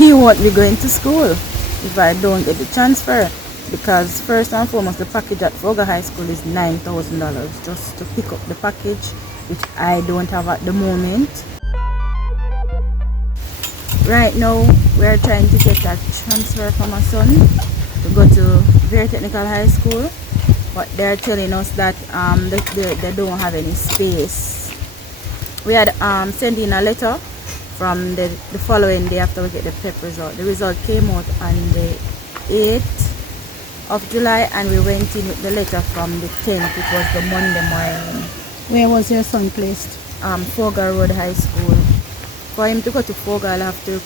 he won't be going to school if I don't get the transfer, because first and foremost the package at Foga High School is $9,000 just to pick up the package, which I don't have at the moment. Right now we are trying to get that transfer for my son to go to very technical high school, but they're telling us that they don't have any space. We had sent in a letter from the following day after we get the PEP result. The result came out on the 8th of July, and we went in with the letter from the 10th. It was the Monday morning. Where was your son placed? Foga Road High School. For him to go to Foga, I'll have to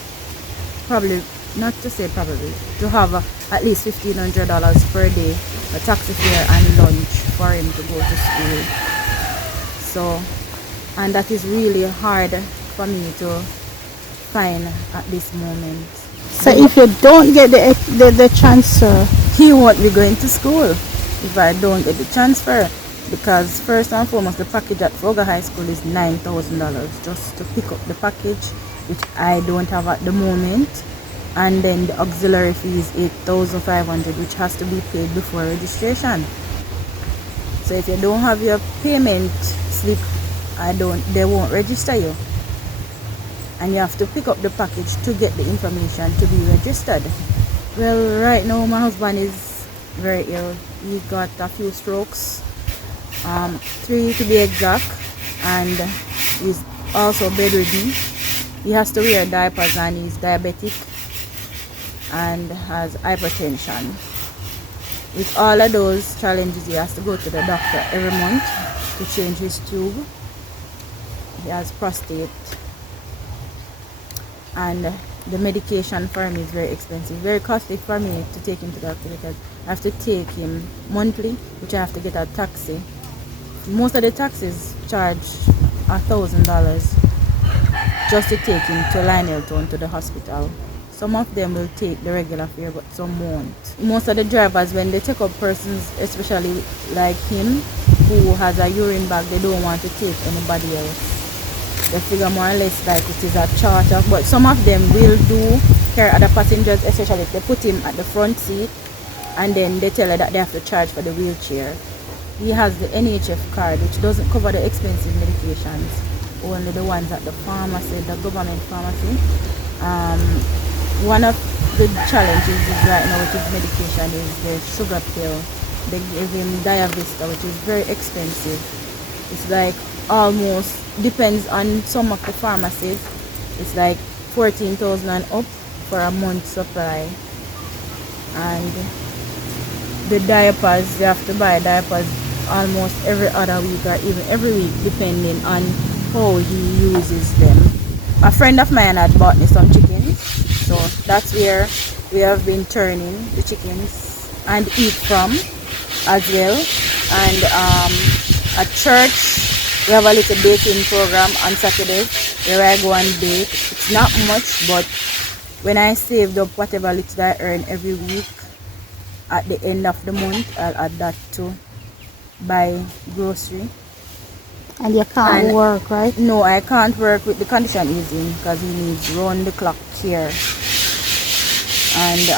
probably, not to say probably, to have at least $1,500 per day, a taxi fare and lunch for him to go to school. So, and that is really hard for me to find at this moment. So if you don't get the transfer, he won't be going to school if I don't get the transfer, because first and foremost the package at Foga High School is $9,000 just to pick up the package, which I don't have at the moment, and then the auxiliary fee is $8,500, which has to be paid before registration. So if you don't have your payment slip, they won't register you, and you have to pick up the package to get the information to be registered. Well, right now my husband is very ill. He got a few strokes, 3 to be exact, and he's also bedridden. He has to wear diapers, and he's diabetic and has hypertension. With all of those challenges, he has to go to the doctor every month to change his tube. He has prostate, and the medication for him is very expensive, very costly for me to take him to the doctor, because I have to take him monthly, which I have to get a taxi. Most of the taxis charge $1,000 just to take him to Lionel Town to the hospital. Some of them will take the regular fare, but some won't. Most of the drivers, when they take up persons, especially like him, who has a urine bag, they don't want to take anybody else. They figure more or less like it is a charter, but some of them will do carry other passengers, especially if they put him at the front seat and then they tell her that they have to charge for the wheelchair. He has the NHF card, which doesn't cover the expensive medications, only the ones at the pharmacy, the government pharmacy. One of the challenges is right now with his medication is the sugar pill. They give him Diavista, which is very expensive. It's like almost, depends on some of the pharmacies, it's like 14,000 and up for a month's supply. And the diapers, they have to buy diapers almost every other week or even every week, depending on how he uses them. A friend of mine had bought me some chickens, so that's where we have been turning the chickens and eat from as well. And at church we have a little baking program on Saturday where I go and bake. It's not much, but when I saved up whatever little I earn every week, at the end of the month I'll add that to buy grocery. And you can't work, right? No, I can't work with the condition he's in, because he needs round the clock care. And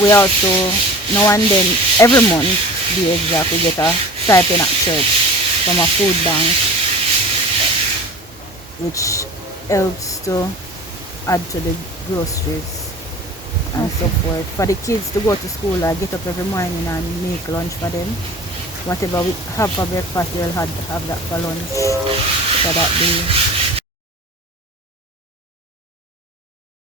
we also, now and then, every month, to be exact, we get a stipend at church from a food bank, which helps to add to the groceries and so forth. For the kids to go to school, I get up every morning and make lunch for them. Whatever we have for breakfast, they'll have that for lunch for that day.